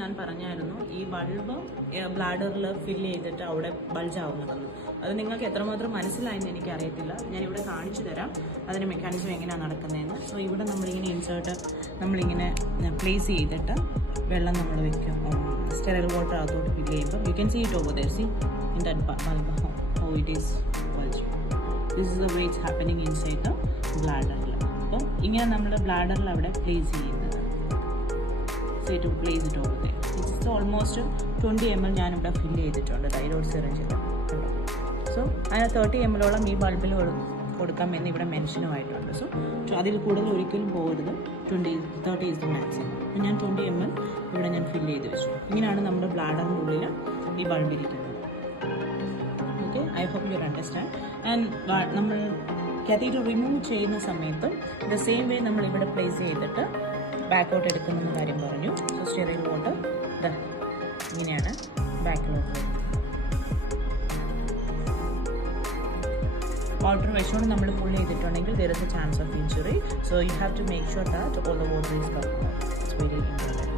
ഞാൻ പറഞ്ഞായിരുന്നു ഈ ബൾബ് ബ്ലാഡറിൽ ഫില്ല് ചെയ്തിട്ട് അവിടെ ബൾജ് ആവുന്നതെന്ന്. അത് നിങ്ങൾക്ക് എത്രമാത്രം മനസ്സിലായെന്ന് എനിക്കറിയത്തില്ല. ഞാനിവിടെ കാണിച്ചു തരാം അതിൻ്റെ മെക്കാനിസം എങ്ങനെയാണ് നടക്കുന്നതെന്ന്. സോ ഇവിടെ നമ്മളിങ്ങനെ പ്ലേസ് ചെയ്തിട്ട് വെള്ളം നമ്മൾ വെക്കും. സ്റ്റെറൈൽ വാട്ടർ അകത്തോട്ട് ഫില്ല് ചെയ്യുമ്പോൾ you can see it over there. See in that bulb how it is bulge. This is the way it's happening inside the ബ്ലാഡറിൽ. അപ്പം ഇങ്ങനെ നമ്മൾ ബ്ലാഡറിൽ അവിടെ പ്ലേസ് ചെയ്യുന്നത്. So to place it over there. It's almost 20 ml ഞാനിവിടെ fill ചെയ്തിട്ടുണ്ട് thyroid സിറിഞ്ചിൽ. So അതിന് 30 ml ഈ ബൾബിൽ കൊടുക്കാമെന്ന് ഇവിടെ മെൻഷനുമായിട്ടുണ്ട്. സോ അതിൽ കൂടുതൽ ഒരിക്കലും പോകരുത്. 30 is the maximum. ഞാൻ 20 ml ഇവിടെ ഞാൻ ഫില്ല് ചെയ്ത് വെച്ചു. ഇങ്ങനെയാണ് നമ്മുടെ ബ്ലാഡറിൻ്റെ ഉള്ളിൽ ഈ ബൾബ് ഇരിക്കുന്നത്. Okay, I hope you understand. And നമ്മൾ കാത്തീറ്റർ റിമൂവ് ചെയ്യുന്ന സമയത്തും ദ സെയിം വേ നമ്മൾ ഇവിടെ പ്ലേസ് ചെയ്തിട്ട് ബാക്കൗട്ട് എടുക്കുന്ന കാര്യം പറഞ്ഞു. സോ സ്റ്റെറൈൽ വാട്ടർ ഇങ്ങനെയാണ് ബാക്കിലോട്ട് വാട്ടർ വെച്ചുകൊണ്ട് നമ്മൾ പുൾ ചെയ്തിട്ടുണ്ടെങ്കിൽ there is a chance of injury. So you have to make sure that all the water is cover. It's very important.